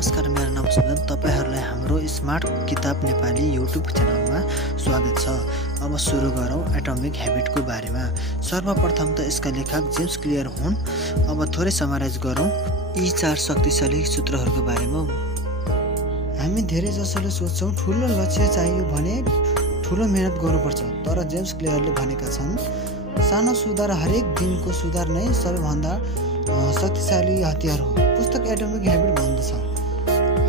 नमस्कार, मेरो नाम सुजन। तपाईहरुलाई हाम्रो स्मार्ट किताब नेपाली युट्युब च्यानलमा स्वागत छ। अब सुरु गरौँ एटोमिक ह्याबिटको बारेमा। सर्वप्रथम त यसका लेखक जेम्स क्लियर हुन्। अब थोरै समराइज गरौँ यी 4 शक्तिशाली सूत्रहरूको बारेमा। हामी धेरै जसोले सोच्छौं ठूलो लक्ष्य चाहियो भने ठूलो मेहनत गर्नुपर्छ, तर जेम्स क्लियरले भनेका छन् सानो सुधार हरेक दिनको सुधार नै सबैभन्दा शक्तिशाली हतियार हो। पुस्तक एटोमिक ह्याबिट भन्दछ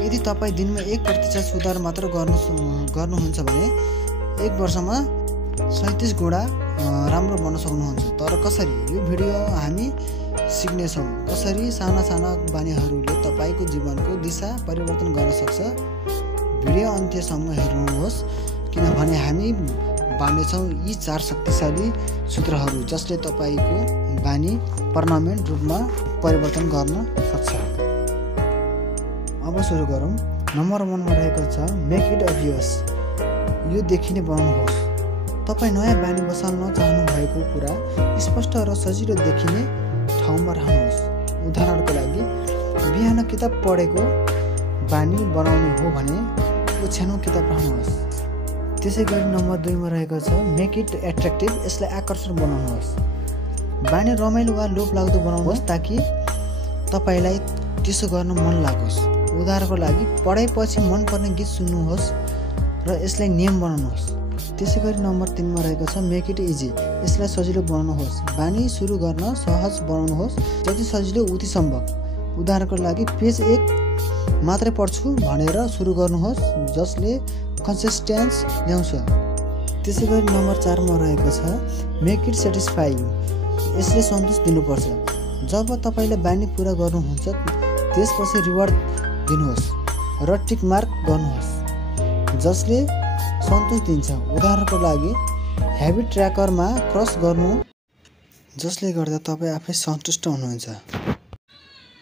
यदि तपाईं दिनमा 1% सुधार मात्र गर्नुहुन्छ भने 1 वर्षमा 37 गुणा राम्रो बन्न सक्नुहुन्छ। तर कसरी? यो भिडियो हामी सिक्नेछौँ कसरी साना साना बानीहरूले तपाईको जीवनको दिशा परिवर्तन गर्न सक्छ। भिडियो अन्त्यसम्म हेर्नुहोस् किनभने हामी बाँड्नेछौँ यी 4 शक्तिशाली सूत्रहरू जसले तपाईको बानी पर्मानेन्ट रूपमा परिवर्तन गर्न सक्छ। अब सुरु गरौँ। नम्बर 1 मा रहेको छ मेक इट अभियस। यो देखिने बनाउनुहोस्। तपाईं नयाँ बानी बसाल्न चाहनु भएको कुरा स्पष्ट र सजिलो देखिने ठाउँमा राख्नुहोस्। उदाहरणको लागि बिहान किताब पढेको बानी बनाउनु हो भने ओछ्यानो किताब राख्नुहोस्। त्यसैगरी नम्बर 2 मा रहेको छ मेक इट एट्र्याक्टिभ। यसलाई आकर्षक बनाउनुहोस्। बानी रमाइलो वा लोभलाग्दो बनाउनुहोस् ताकि तपाईलाई त्यसो गर्न मन लागोस्। उदाहरणको लागि पढाइपछि मनपर्ने गीत सुन्नुहोस् र यसलाई नियम बनाउनुहोस्। त्यसैगरी नम्बर 3 मा रहेको छ मेक इट इजी। यसलाई सजिलो बनाउनुहोस्। बानी सुरु गर्न सहज बनाउनुहोस्, जति सजिलो उति सम्भव। उदाहरणको लागि पेज 1 मात्रै पढ्छु भनेर सुरु गर्नुहोस् जसले कन्सिस्टेन्स ल्याउँछ। त्यसैगरी नम्बर 4 मा रहेको छ मेक इट सेटिस्फाइङ। यसले सन्तोष दिनुपर्छ। जब तपाईले बानी पूरा गर्नुहुन्छ त्यसपछि रिवार्ड दिनुहोस् र टिक मार्क गर्नुहोस् जसले सन्तोष दिन्छ। उदाहरणको लागि ह्याबिट ट्र्याकरमा क्रस गर्नु जसले गर्दा तपाई आफै सन्तुष्ट हुनुहुन्छ।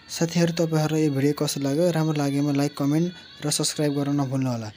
साथीहरु, तपाईहरुलाई यो भिडियो कस्तो लाग्यो? राम्रो लागेमा लाइक, कमेन्ट र सब्स्क्राइब गर्न नभुल्नु होला।